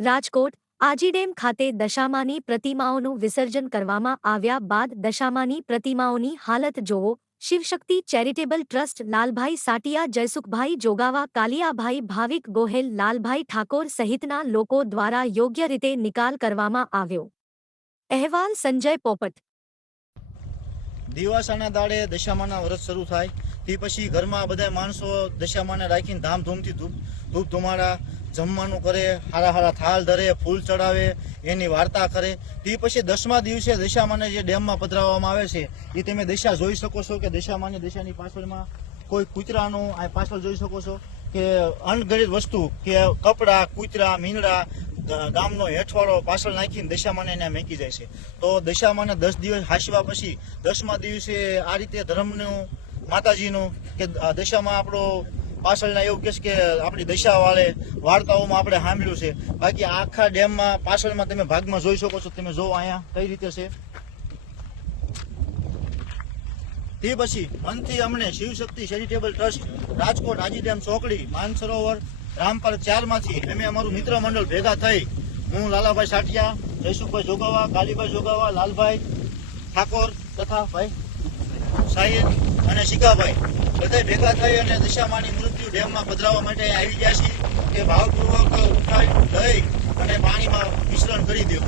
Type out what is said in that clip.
Rajkot Aji dam ખાતે દશામાની પ્રતિમાઓનું વિસર્જન કરવામાં આવ્યા બાદ દશામાની પ્રતિમાઓની હાલત જોવો. શિવશક્તિ ચેરિટેબલ ટ્રસ્ટ લાલભાઈ સાટિયા, જયસુખભાઈ જોગાવા, કાલિયાભાઈ ભાવિક ગોહેલ, લાલભાઈ ઠાકોર સહિતના લોકો દ્વારા યોગ્ય રીતે નિકાલ કરવામાં આવ્યો. અહેવાલ સંજય પોપટ. દિવાસાના દાડે દશામાના વ્રત શરૂ થાય તે પછી ઘરમાં બધા માણસો દશામાને રાખીને ધામધૂમથી ધૂપ ધુમાડા જમવાનું કરે, હારા હારા થાળ ધરે, ફૂલ ચડાવે, એની વાર્તા કરે. તે પછી 10મા દિવસે દશામાને જે ડેમમાં પધરાવવામાં આવે છે એ તમે દશા જોઈ શકો છો કે દશામાની દશાની પાછળમાં કોઈ કૂતરાનું આ પાછળ જોઈ શકો છો કે અણગણિત વસ્તુ કે કપડા, કૂતરા, મીંડળા, ગામનો હેઠવાળો પાછળ નાખીને દશામાને એને મેકી જાય છે. તો દશામાને 10 દિવસ હાંસવા પછી 10મા દિવસે આ રીતે ધર્મનું માતાજીનું કે દશામાં આપણો પાછળના એવું કહે છે કે આપણી દશા વાળે વાર્તાઓમાં આપણે સાંભળ્યું છે. બાકી આખા ડેમમાં પાછળમાં તમે ભાગમાં જોઈ શકો છો. તમે જોવો અહીંયા કઈ રીતે છે. તે પછી મનથી અમને Shivshakti charitable trust Rajkot Aji dam ચોકડી માનસરોવર રામપાર્ક 4 માંથી અમે અમારું મિત્ર મંડળ ભેગા થઈ, હું લાલાભાઈ સાટિયા, જયસુખભાઈ જોગાવા, કાલીભાઈ જોગાવા, લાલભાઈ ઠાકોર તથા ભાઈ સાહિદ અને શિકાભાઈ બધા ભેગા થઈ અને દશામાની મૃત્યુ ડેમમાં પધરાવવા માટે આવી ગયા છીએ કે ભાવપૂર્વક ઉઠાઈ દઈ અને પાણીમાં મિશ્રણ કરી દે.